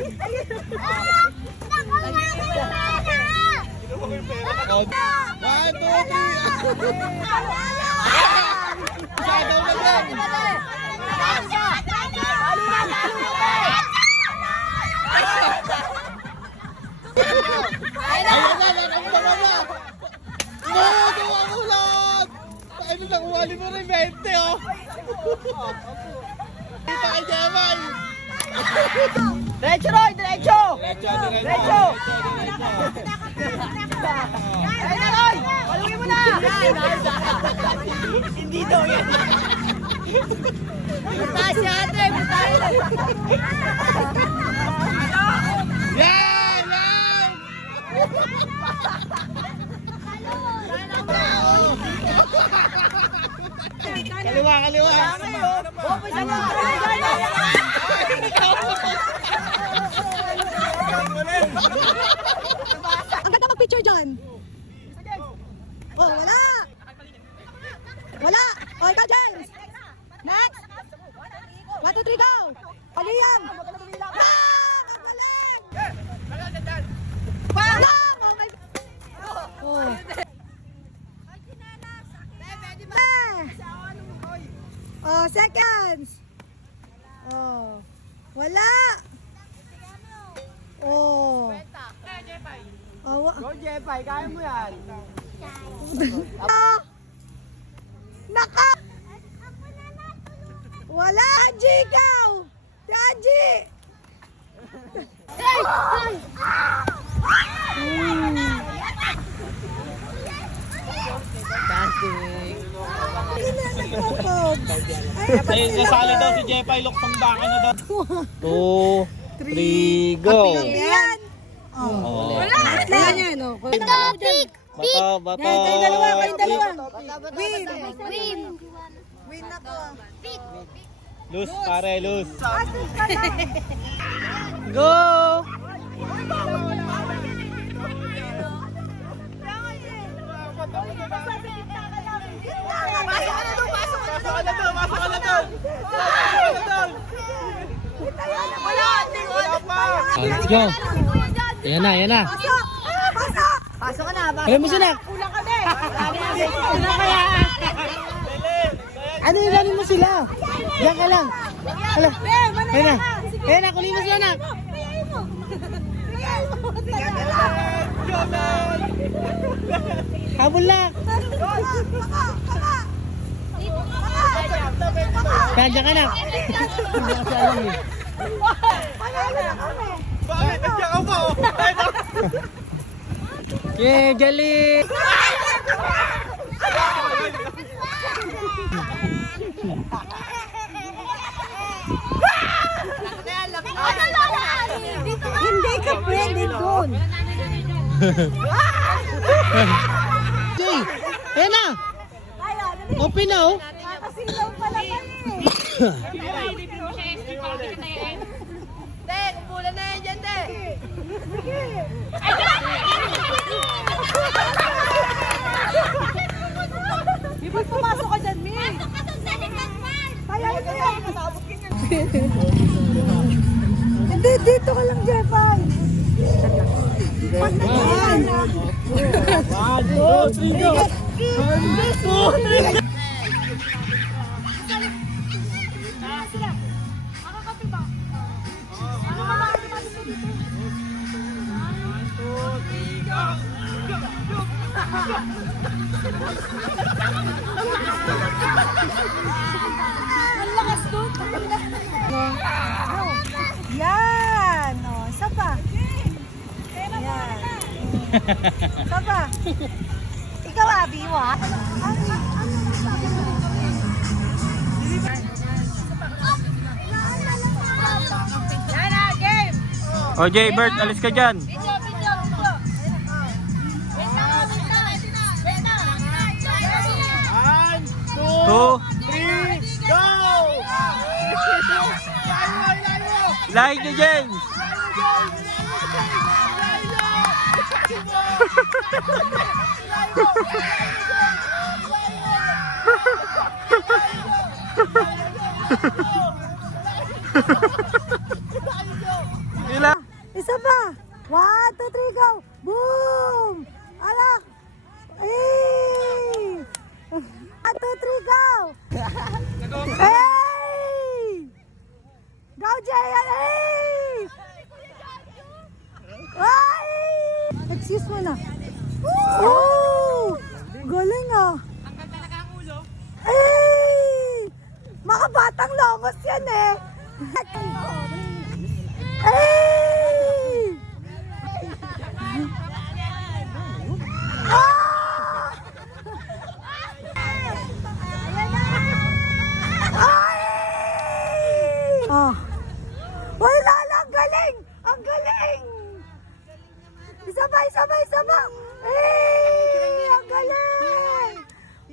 One, two, three. Daw na lang. Ayun na, nakamdaman na. No, tumakulat. Ano lang, wali mo rin 20, oh. Dito kay Jamal. Diretso, Roy! Diretso! Diretso. Ayun na, Roy! Palungin mo na! Hindi daw yan. Butas si ate! Butas! Yan! Yan! Kaliwa, kaliwa. Ang ganda mag-picture dyan. Oh, wala. Wala. Oh, ikaw, James. Next. 1, 2, 3, go. Paliyan. Ah, magaling. Wala. Oh. Oh, seconds. Oh. Wala. Oh. Oh, Go, Jepay! Kaya mo yan! Naka! Wala, Haji, ikaw! Si Haji! Ay, nagpo-pogs. Ay, nasali daw si Jepay, luktong baka na daw. 2, 3, go. Yan! Oh. Yan yan, oh. Bato. Kayong dalawa. Win! Win ako. Loose, pare, loose. Asus ka na! Go! Let's go. Yan na. Pasok ka na. Alam mo sila. Kulang kami. Ano ilalim mo sila? Diyan ka lang. Hala. Ayun na, kulimas mo na. Habol lang. Diyan ka na. Hindi kasi alam eh. Bakit? Nandiyan ka ba? Yeah, galing! Hindi ka pwede doon. Jay! Ayan na! Open na oh! Nakasilaw pala kami. Te, kumpulan na yan dyan, te! Ibig pumasok ka dyan, Mi. Kaya ito yan. Hindi, dito ka lang, Jeffan. Pagdating. 1, 2, 3, go! 1, 2, 3! Ang lakas doon. Yan. O, isa pa. Yan. Isa pa. Ikaw, Abby, mo ha? Yan na, game! O Jay, Bert, alis ka dyan. Video! One, 2, 3, go! like nyo, James! Ilan? Oh! Galing ah. Eh! Mga batang longos yan eh. Eh! Ah! Ay! Ah. Wala lang, galing! Ang galing! Isa pa! Eh! Ang galing!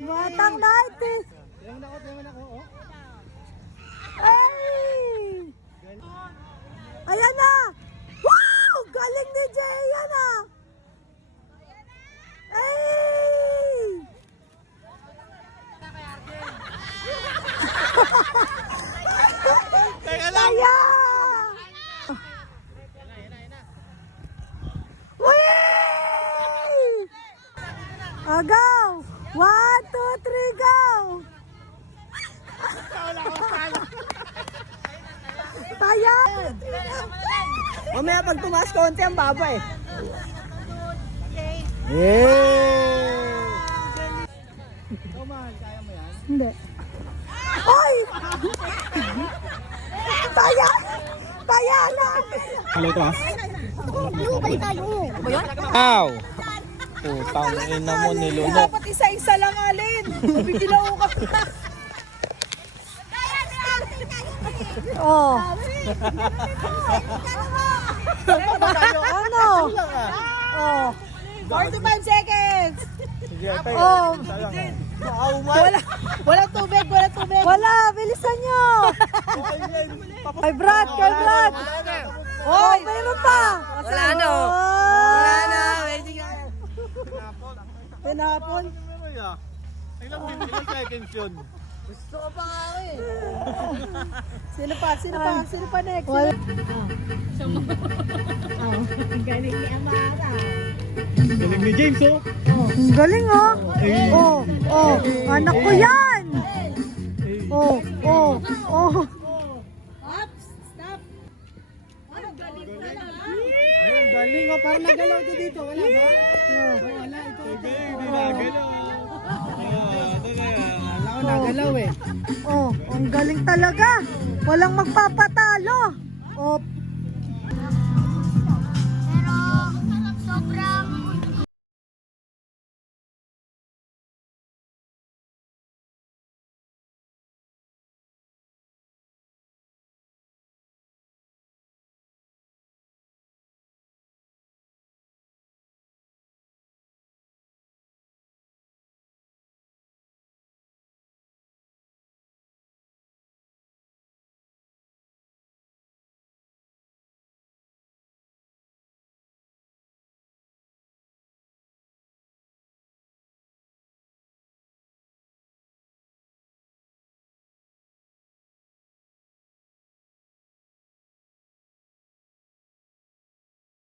Batang natin! Tingnan ako, oh. Ay! Ayan na! Wow! Galing ni Jay! Ayan na! Ay! Teka lang. Kaya! Whee! Agaw! 1, 2, 3, go! Kaya! Mamaya pag tumaas konti ang baba eh. Yeah! Hindi. Ay! Kaya! Kaya na! Hello to, ha? Ow! Putang ina mo, nilunok. Dapat isa-isa lang, Alin. Bibilaw ka. Oh. Ano? Oh. 45 seconds. Oh. Wala tubig. Wala, bilisan nyo. Kay Brad. Hoy, meron pa. Wala na. Wala na. Tinapon. Ilang seconds yun? Sino pa next? Wala. Galing ni James, oh. Ang galing oh. Oh, anak ko yan. Oh. Ayun, galing, oh. Parang nagalaw to dito. Wala ba? Wala, ito. Hindi nagalaw. Nagalaw eh. Oh, ang galing talaga. Walang magpapatalo. Oh,